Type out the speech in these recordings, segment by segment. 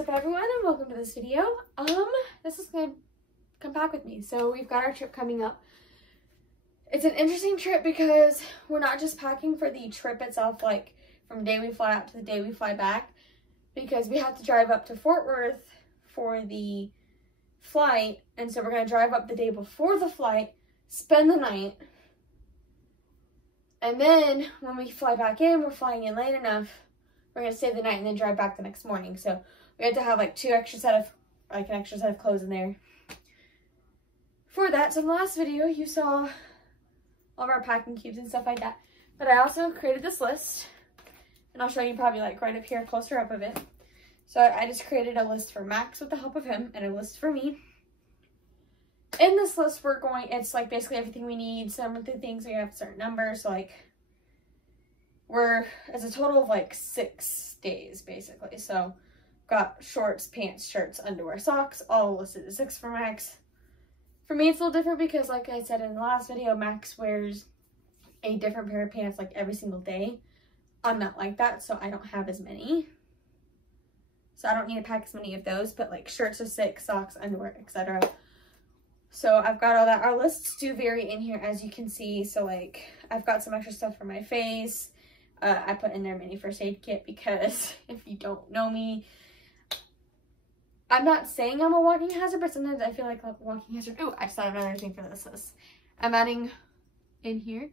What's up everyone and welcome to this video. This is gonna come back with me. So we've got our trip coming up. It's an interesting trip because we're not just packing for the trip itself, like from the day we fly out to the day we fly back, because we have to drive up to Fort Worth for the flight, and so we're gonna drive up the day before the flight, spend the night, and then when we fly back in, we're flying in late enough, we're gonna stay the night and then drive back the next morning. So we had to have like an extra set of clothes in there for that. So in the last video, you saw all of our packing cubes and stuff like that. But I also created this list, and I'll show you probably like right up here, closer up of it. So I just created a list for Max with the help of him, and a list for me. In this list, it's like basically everything we need. Some of the things we have a certain number, so like it's a total of like 6 days basically. So got shorts, pants, shirts, underwear, socks, all listed as 6 for Max. For me, it's a little different because like I said in the last video, Max wears a different pair of pants like every single day. I'm not like that, so I don't have as many. So I don't need to pack as many of those, but like shirts are 6, socks, underwear, etc. So I've got all that. Our lists do vary in here, as you can see. So like I've got some extra stuff for my face. I put in their mini first aid kit because if you don't know me, I'm not saying I'm a walking hazard, but sometimes I feel like a walking hazard. Oh, I just thought of another thing for this list. I'm adding in here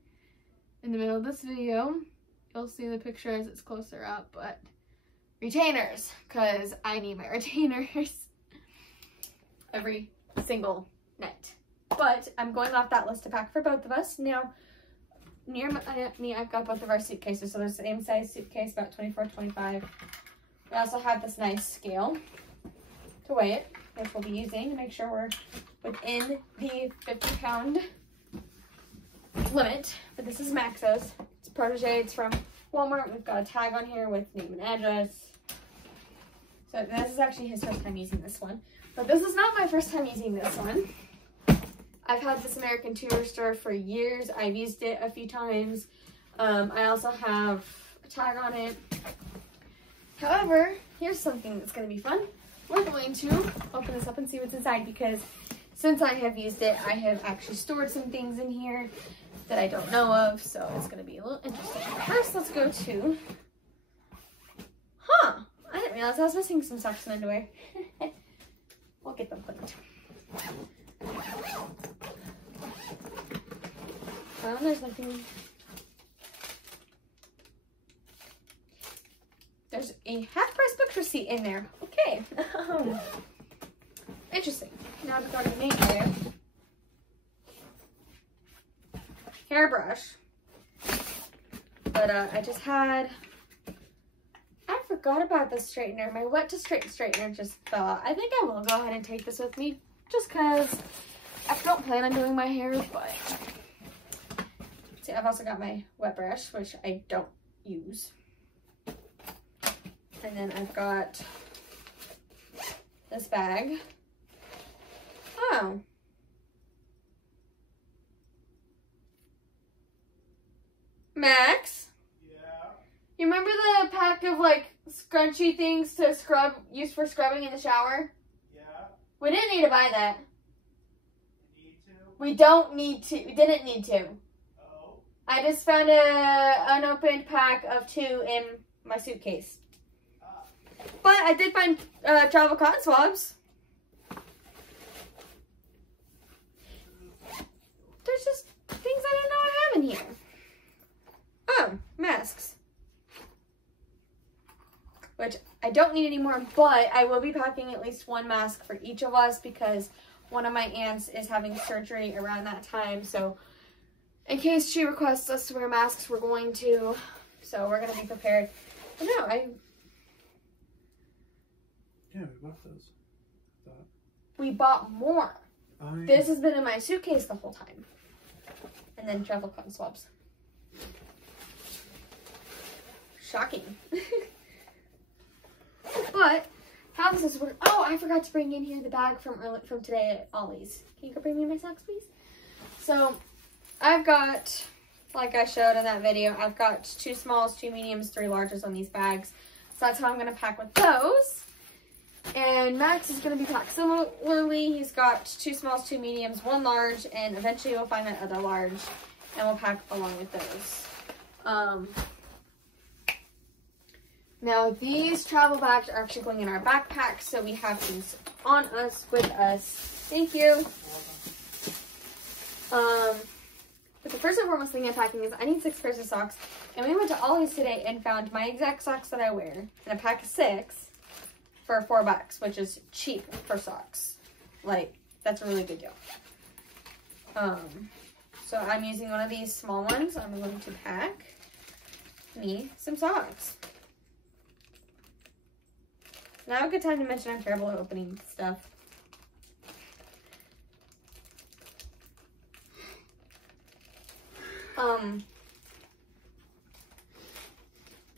in the middle of this video. You'll see the picture as it's closer up, but retainers, because I need my retainers every single night. But I'm going off that list to pack for both of us. Now, near me, I've got both of our suitcases. So they're the same size suitcase, about 24-25. We also have this nice scale to weigh it, which we'll be using to make sure we're within the 50-pound limit. But this is Maxo's. It's a Protege. It's from Walmart. We've got a tag on here with name and address. So this is actually his first time using this one. But this is not my first time using this one. I've had this American Tourister for years. I've used it a few times. I also have a tag on it. However, here's something that's going to be fun. We're going to open this up and see what's inside, because since I have used it, I have actually stored some things in here that I don't know of, so it's going to be a little interesting. First, let's go to... I didn't realize I was missing some socks and underwear. We'll get them cleaned. Well, there's nothing... There's a half-price book receipt in there. Okay. Interesting. Now we've got a main item. Hairbrush. But I just had... I forgot about the straightener. My wet to straighten straightener just fell out. I think I will go ahead and take this with me, just because I don't plan on doing my hair, but... See, I've also got my wet brush, which I don't use. And then I've got this bag. Oh. Max? Yeah? You remember the pack of like scrunchy things to use for scrubbing in the shower? Yeah? We didn't need to buy that. You need to? We don't need to. We didn't need to. Oh? I just found a unopened pack of 2 in my suitcase. But I did find travel cotton swabs. There's just things I didn't know I have in here. Oh, masks. Which I don't need anymore, but I will be packing at least 1 mask for each of us because one of my aunts is having surgery around that time. So in case she requests us to wear masks, we're going to. So we're going to be prepared. But no, Yeah, we bought those. We bought more. Oh, yeah. This has been in my suitcase the whole time. And then travel cotton swabs. Shocking. But how does this work? Oh, I forgot to bring in here the bag from today at Ollie's. Can you go bring me my socks, please? So I've got, like I showed in that video, I've got 2 smalls, 2 mediums, 3 larges on these bags. So that's how I'm going to pack with those. And Max is going to be packed similarly. He's got 2 smalls, 2 mediums, 1 large, and eventually we'll find that other large, and we'll pack along with those. Now these travel bags are actually going in our backpacks, so we have things on us, with us. Thank you. But the first and foremost thing I'm packing is I need 6 pairs of socks, and we went to Ollie's today and found my exact socks that I wear in a pack of 6 for $4, which is cheap for socks. Like, that's a really good deal. So I'm using one of these small ones. I'm going to pack me some socks. Now a good time to mention I'm terrible at opening stuff.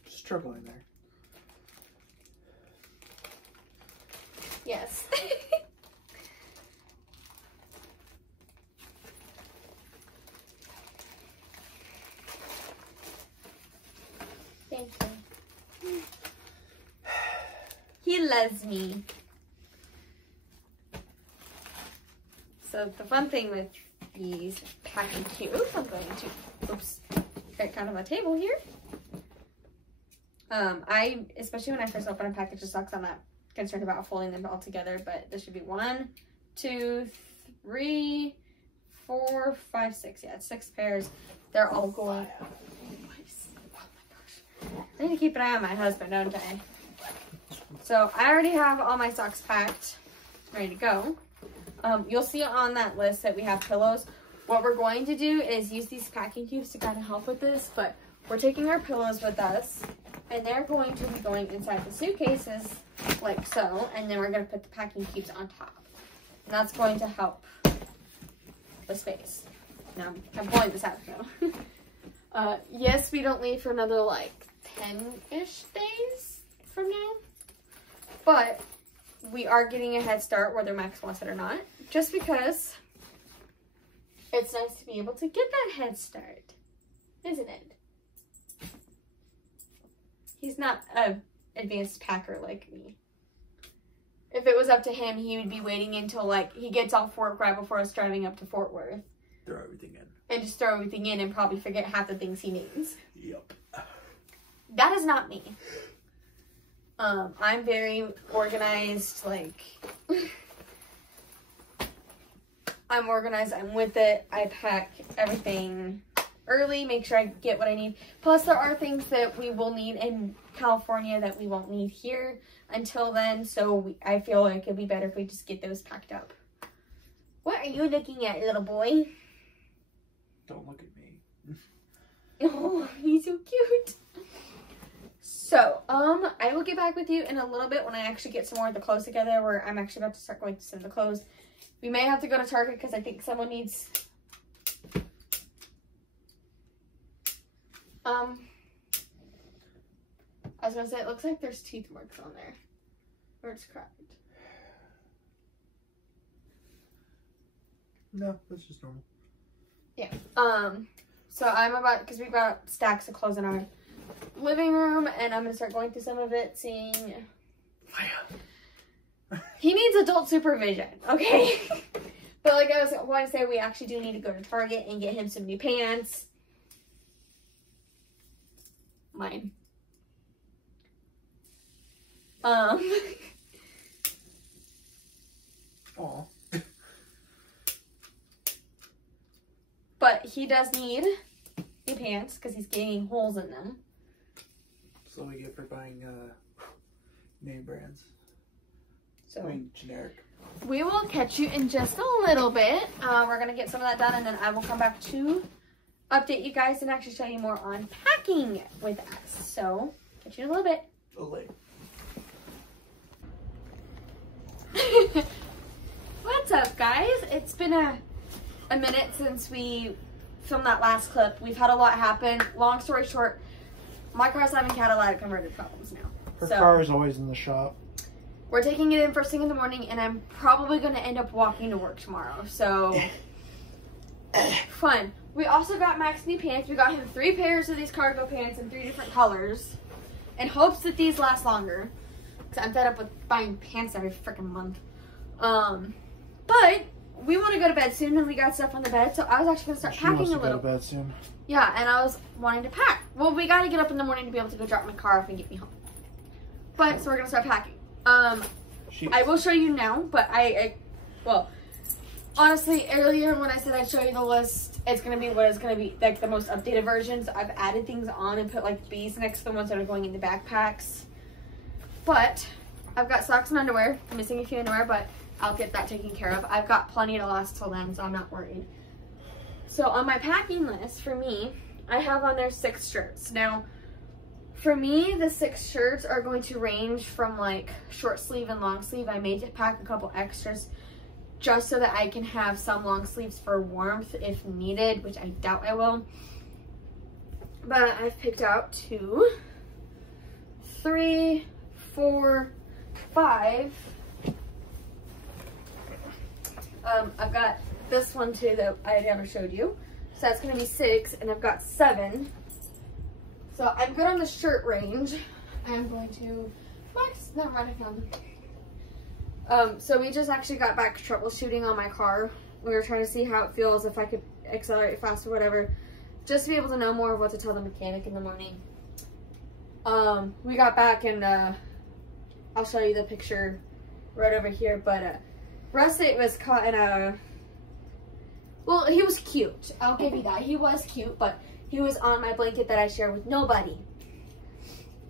Struggling there. Yes. Thank you. He loves me. So the fun thing with these packing cubes, I'm going to, create kind of a table here. Especially when I first open a package of socks, I'm not concerned about folding them all together, but this should be 1, 2, 3, 4, 5, 6. Yeah, it's 6 pairs. They're all going. Oh my gosh. I need to keep an eye on my husband, don't I? So I already have all my socks packed, ready to go. You'll see on that list that we have pillows. What we're going to do is use these packing cubes to kind of help with this, but we're taking our pillows with us, and they're going to be going inside the suitcases like so, and then we're going to put the packing cubes on top. And that's going to help the space. Now, I'm pulling this out now. Yes, we don't leave for another like 10-ish days from now, but we are getting a head start whether Max wants it or not, just because it's nice to be able to get that head start, isn't it? He's not an advanced packer like me. If it was up to him, he would be waiting until like he gets off work right before us driving up to Fort Worth. Throw everything in. And just throw everything in and probably forget half the things he needs. Yep. That is not me. I'm very organized, like, I'm organized, I'm with it. I pack everything early, make sure I get what I need. Plus, there are things that we will need in California that we won't need here until then, so I feel like it'd be better if we just get those packed up. What are you looking at, little boy? Don't look at me. Oh, he's so cute. So, I will get back with you in a little bit when I actually get some more of the clothes together, where I'm actually about to start going to send the clothes. We may have to go to Target because I think someone needs, I was gonna say, it looks like there's teeth marks on there, or it's cracked. No, that's just normal. Yeah. So I'm about, because we've got stacks of clothes in our living room, and I'm gonna start going through some of it, seeing. He needs adult supervision, okay? But like I want to say, we actually do need to go to Target and get him some new pants. Mine. Aw. But he does need new pants because he's getting holes in them. So we get for buying name brands. So I mean generic. we will catch you in just a little bit. We're gonna get some of that done, and then I will come back to update you guys and actually show you more on packing with us. So catch you in a little bit. A little late. What's up, guys? It's been a minute since we filmed that last clip. We've had a lot happen. Long story short, my car's having catalytic converter problems now. Her car is always in the shop. We're taking it in first thing in the morning, and I'm probably going to end up walking to work tomorrow. So, fun. We also got Max new pants. We got him 3 pairs of these cargo pants in 3 different colors in hopes that these last longer. because I'm fed up with buying pants every freaking month. But we want to go to bed soon, and we got stuff on the bed, so I was actually gonna start packing a little. Go to bed soon. Yeah, and I was wanting to pack. Well, we got to get up in the morning to be able to go drop my car off and get me home. But so we're gonna start packing. I will show you now, but well, honestly, earlier when I said I'd show you the list, it's gonna be what is gonna be like the most updated version. So I've added things on and put like B's next to the ones that are going in the backpacks. But I've got socks and underwear. I'm missing a few underwear, but I'll get that taken care of. I've got plenty to last till then, so I'm not worried. So on my packing list for me, I have on there 6 shirts. Now, for me, the 6 shirts are going to range from like short sleeve and long sleeve. I may pack a couple extras just so that I can have some long sleeves for warmth if needed, which I doubt I will. But I've picked out 2, 3, 4, 5. I've got this one too that I showed you. So that's going to be 6, and I've got 7. So I'm good on the shirt range. I'm going to, Max, not running down. So we just actually got back troubleshooting on my car. We were trying to see how it feels, if I could accelerate fast or whatever, just to be able to know more of what to tell the mechanic in the morning. We got back, and I'll show you the picture right over here, but Rusty was caught in a, well, he was cute. I'll give you that. He was cute, but he was on my blanket that I share with nobody.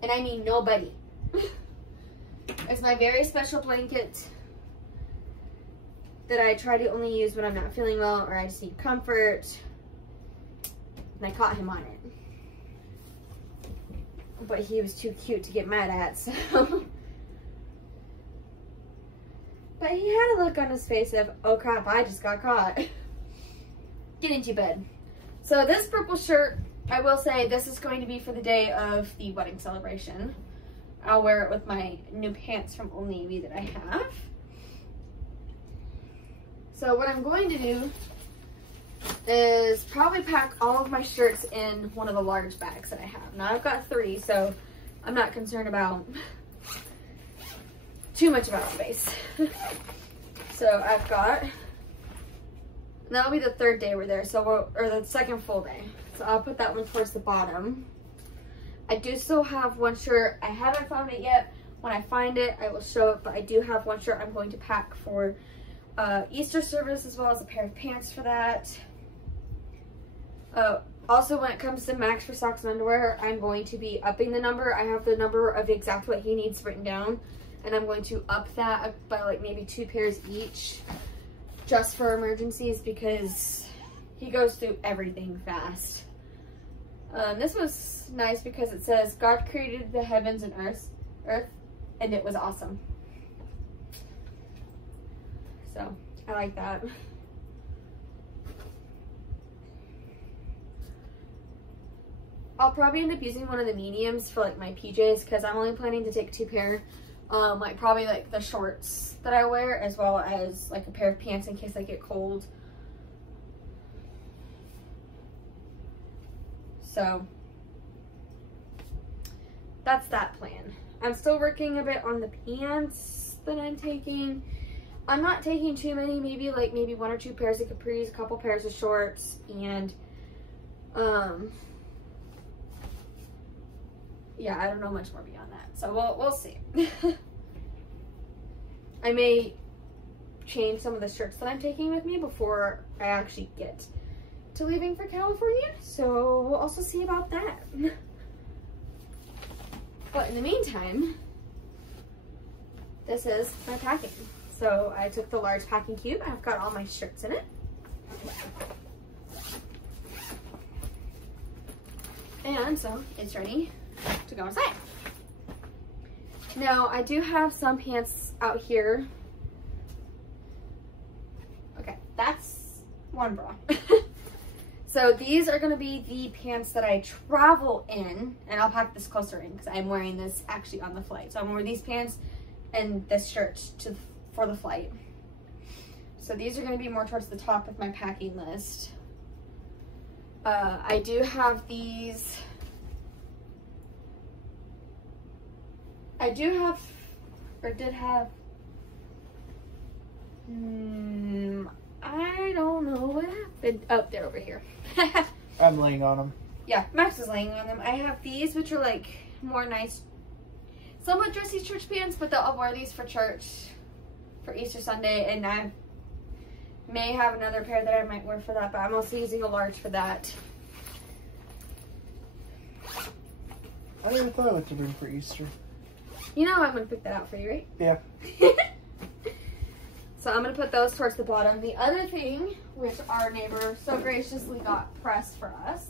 And I mean nobody. It's my very special blanket that I try to only use when I'm not feeling well or I just need comfort. And I caught him on it. But he was too cute to get mad at, so. But he had a look on his face of, oh crap, I just got caught. Get into bed. So this purple shirt, I will say this is going to be for the day of the wedding celebration. I'll wear it with my new pants from Old Navy that I have. So what I'm going to do is probably pack all of my shirts in one of the large bags that I have. Now I've got 3, so I'm not concerned about too much about space. So I've got, that'll be the 3rd day we're there, so or the 2nd full day. So I'll put that one towards the bottom. I do still have one shirt. I haven't found it yet. When I find it, I will show it, but I do have one shirt I'm going to pack for Easter service, as well as a pair of pants for that. Also, when it comes to Max for socks and underwear, I'm going to be upping the number. I have the number of exactly what he needs written down, and I'm going to up that by like maybe 2 pairs each, just for emergencies, because he goes through everything fast. This was nice because it says, God created the heavens and earth, and it was awesome. So, I like that. I'll probably end up using one of the mediums for like my PJs, because I'm only planning to take 2 pair. Like probably like the shorts that I wear, as well as like a pair of pants in case I get cold. So that's that plan. I'm still working a bit on the pants that I'm taking. I'm not taking too many, maybe 1 or 2 pairs of capris, a couple pairs of shorts, and yeah, I don't know much more beyond that. So we'll see. I may change some of the shirts that I'm taking with me before I actually get to leaving for California. So we'll also see about that. But in the meantime, this is my packing. So I took the large packing cube. I've got all my shirts in it. And so it's ready to go inside. Now I do have some pants out here. Okay, that's one bra. So these are going to be the pants that I travel in, and I'll pack this closer in because I'm wearing this actually on the flight. So I'm wearing these pants and this shirt for the flight. So these are going to be more towards the top of my packing list. I do have these. I do have or did have, I don't know what happened. Oh, they're over here. I'm laying on them. Yeah, Max is laying on them. I have these, which are like more nice, somewhat dressy church pants, but I'll wear these for church for Easter Sunday, and I may have another pair that I might wear for that, but I'm also using a large for that. I never thought what to bring for Easter. You know I'm going to pick that out for you, right? Yeah. So I'm going to put those towards the bottom. The other thing, which our neighbor so graciously got pressed for us,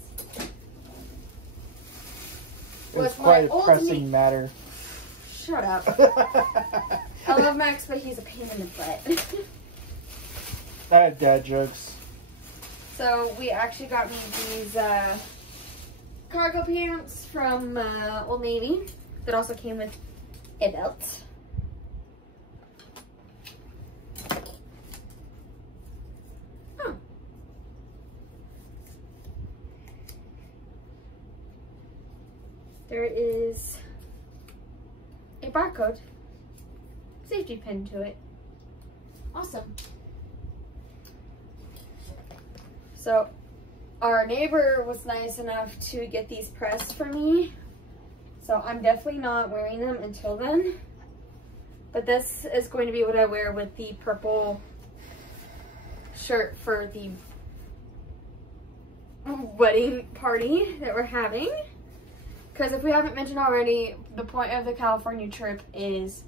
It was quite a pressing matter. Shut up. I love Max, but he's a pain in the butt. I had dad jokes. So we actually got me these cargo pants from Old Navy that also came with a belt. Oh. There is a barcode safety pin to it. Awesome. So our neighbor was nice enough to get these pressed for me. So I'm definitely not wearing them until then. But this is going to be what I wear with the purple shirt for the wedding party that we're having. Because if we haven't mentioned already, the point of the California trip is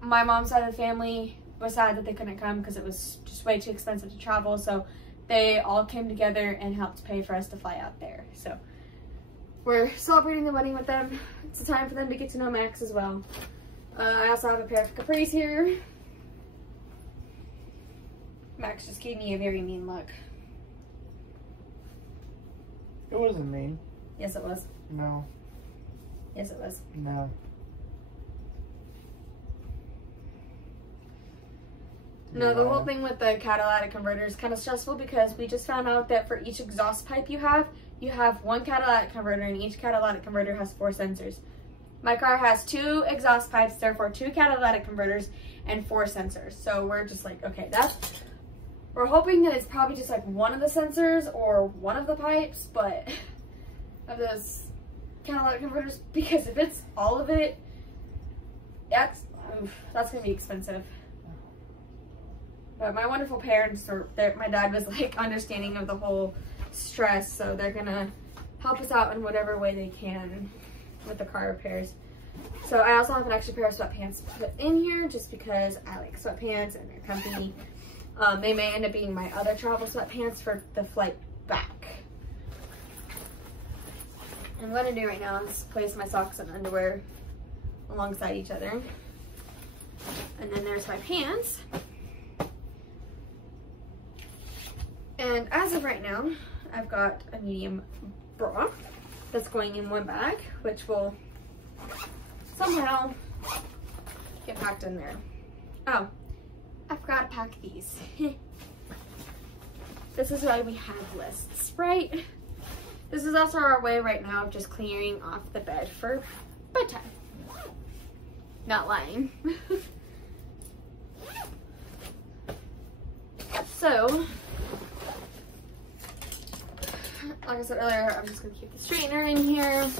my mom's side of the family was sad that they couldn't come because it was just way too expensive to travel. So they all came together and helped pay for us to fly out there. So we're celebrating the wedding with them. It's a time for them to get to know Max as well. I also have a pair of capris here. Max just gave me a very mean look. It wasn't mean. Yes, it was. No. Yes, it was. No. No, the whole thing with the catalytic converter is kind of stressful because we just found out that for each exhaust pipe you have one catalytic converter, and each catalytic converter has 4 sensors. My car has 2 exhaust pipes, therefore 2 catalytic converters and 4 sensors. So we're just like, okay, we're hoping that it's probably just like one of the sensors or one of the pipes, but of those catalytic converters, because if it's all of it, that's gonna be expensive. But my wonderful parents, my dad was like understanding of the whole stress, so they're gonna help us out in whatever way they can with the car repairs. So I also have an extra pair of sweatpants put in here just because I like sweatpants and they're comfy. They may end up being my other travel sweatpants for the flight back. And what I'm gonna do right now is place my socks and underwear alongside each other. And then there's my pants. And as of right now, I've got a medium bra that's going in one bag, which will somehow get packed in there. Oh, I forgot to pack these. This is why we have lists, right? This is also our way right now of just clearing off the bed for bedtime. Not lying. So, like I said earlier, I'm just gonna keep the straightener in here.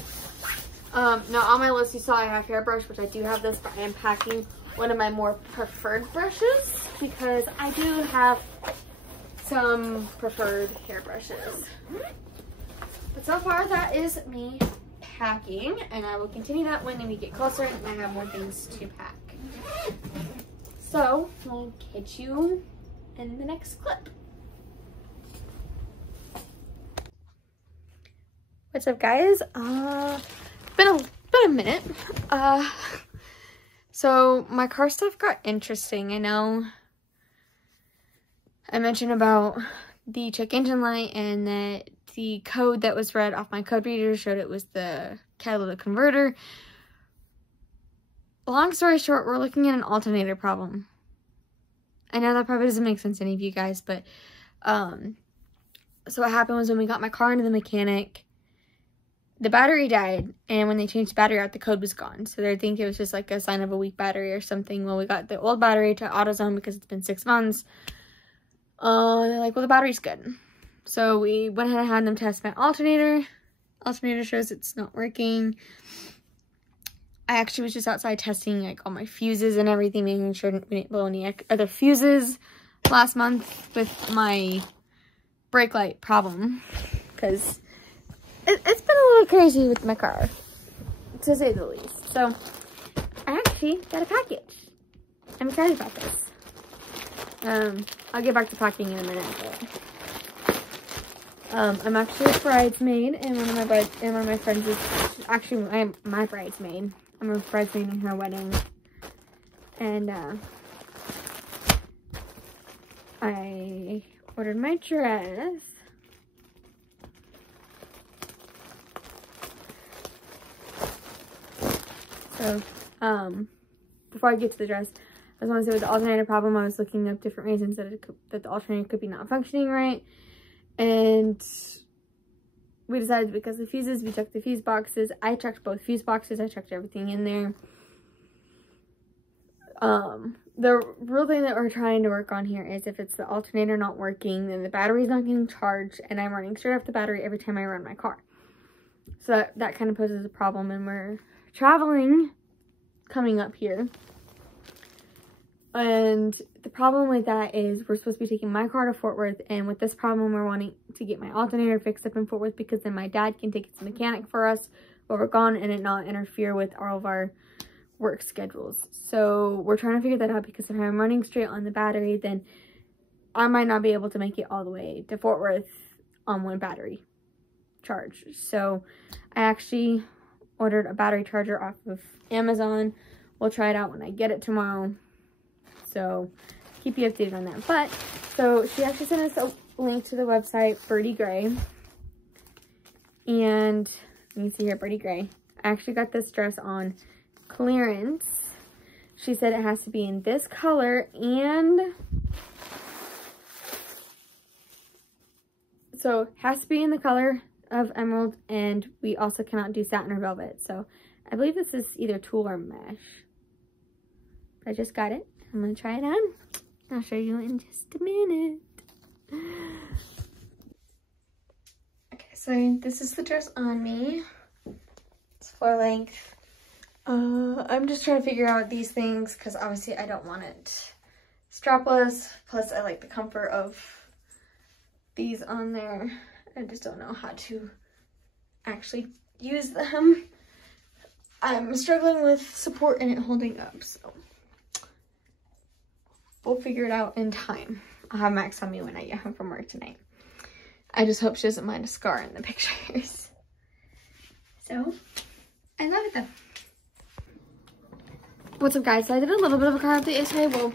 Now on my list you saw I have hairbrush, which I do have this, but I am packing one of my more preferred brushes because I do have some preferred hairbrushes. But so far that is me packing, and I will continue that when we get closer and I have more things to pack. So we'll catch you in the next clip. What's up, guys? Been a minute. So my car stuff got interesting. I know I mentioned about the check engine light and that the code that was read off my code reader showed it was the catalytic converter. Long story short, we're looking at an alternator problem. I know that probably doesn't make sense to any of you guys, but so what happened was when we got my car into the mechanic, the battery died, and when they changed the battery out, the code was gone. So they think it was just like a sign of a weak battery or something. Well, we got the old battery to AutoZone because it's been 6 months. They're like, well, the battery's good. So we went ahead and had them test my alternator. Alternator shows it's not working. I actually was just outside testing like all my fuses and everything, making sure we didn't blow any other fuses last month with my brake light problem, because it's been a little crazy with my car, to say the least. So I actually got a package. I'm excited about this. I'll get back to packing in a minute. But, I'm actually a bridesmaid, and one of my friends is actually my bridesmaid. I'm a bridesmaid in her wedding, and I ordered my dress. So, before I get to the dress, I just want to say with the alternator problem, I was looking up different reasons that the alternator could be not functioning right, and we decided because the fuses, we checked the fuse boxes. I checked both fuse boxes. I checked everything in there. The real thing that we're trying to work on here is if it's the alternator not working, then the battery's not getting charged, and I'm running straight off the battery every time I run my car. So that kind of poses a problem, and we're traveling coming up here. And the problem with that is we're supposed to be taking my car to Fort Worth, and with this problem we're wanting to get my alternator fixed up in Fort Worth, because then my dad can take it to the mechanic for us while we're gone and it not interfere with all of our work schedules. So we're trying to figure that out, because if I'm running straight on the battery, then I might not be able to make it all the way to Fort Worth on one battery charge. So I actually ordered a battery charger off of Amazon. We'll try it out when I get it tomorrow. So keep you updated on that. But so she actually sent us a link to the website Birdie Gray, and you can see here Birdie Gray. I actually got this dress on clearance. She said it has to be in this color, and so it has to be in the color of emerald, and we also cannot do satin or velvet. So I believe this is either tulle or mesh. I just got it. I'm gonna try it on. I'll show you in just a minute. Okay, so this is the dress on me. It's full length. I'm just trying to figure out these things, because obviously I don't want it strapless. Plus I like the comfort of these on there. I just don't know how to actually use them. I'm struggling with support and it holding up, so we'll figure it out in time. I'll have Max on me when I get home from work tonight. I just hope she doesn't mind a scar in the pictures. So, I love it though. What's up, guys? So I did a little bit of a car update yesterday. Well,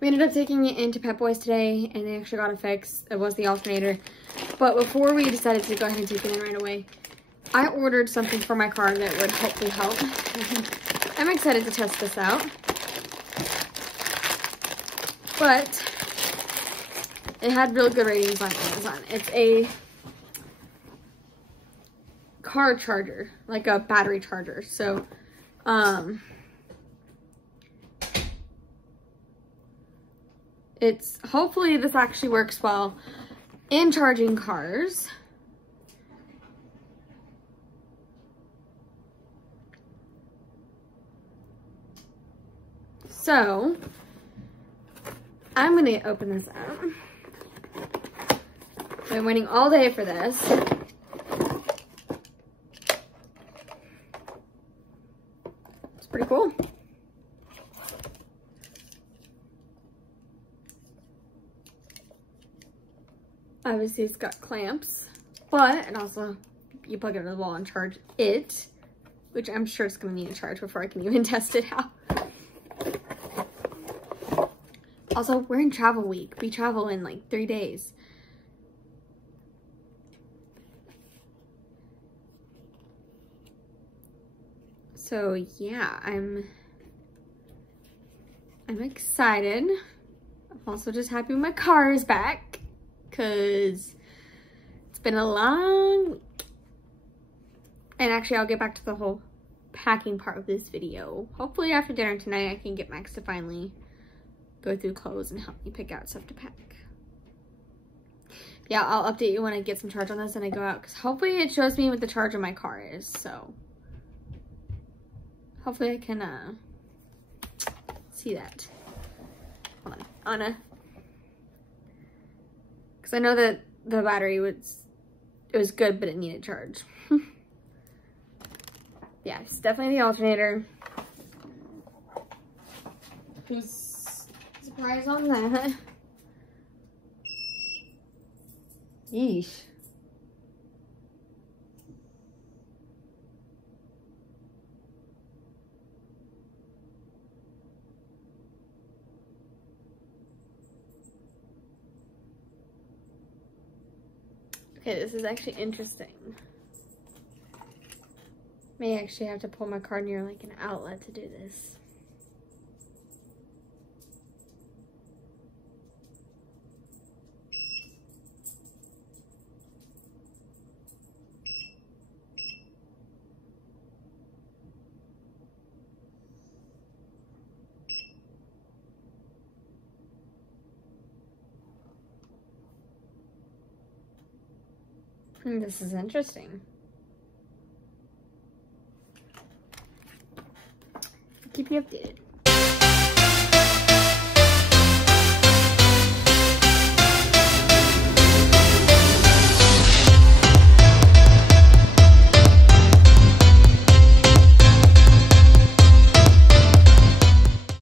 we ended up taking it into Pep Boys today, and they actually got it fixed. It was the alternator. But before we decided to go ahead and take it in right away, I ordered something for my car that would hopefully help. I'm excited to test this out. But it had real good ratings on Amazon. It's a car charger, like a battery charger. So, it's hopefully this actually works well in charging cars. So I'm gonna open this up. I've been waiting all day for this. It's pretty cool. Obviously it's got clamps, but it also, you plug it into the wall and charge it, which I'm sure it's gonna need a charge before I can even test it out. Also, we're in travel week. We travel in like 3 days. So yeah, I'm excited. I'm also just happy my car is back, because it's been a long week. And actually, I'll get back to the whole packing part of this video. Hopefully after dinner tonight, I can get Max to finally go through clothes and help me pick out stuff to pack. Yeah, I'll update you when I get some charge on this and I go out, because hopefully it shows me what the charge on my car is. So hopefully I can see that. Hold on, Anna. Because I know that the battery was good, but it needed charge. Yeah, it's definitely the alternator. Who's surprised on that? Yeesh. Okay, this is actually interesting. May actually have to pull my car near like an outlet to do this. This is interesting. Keep you updated.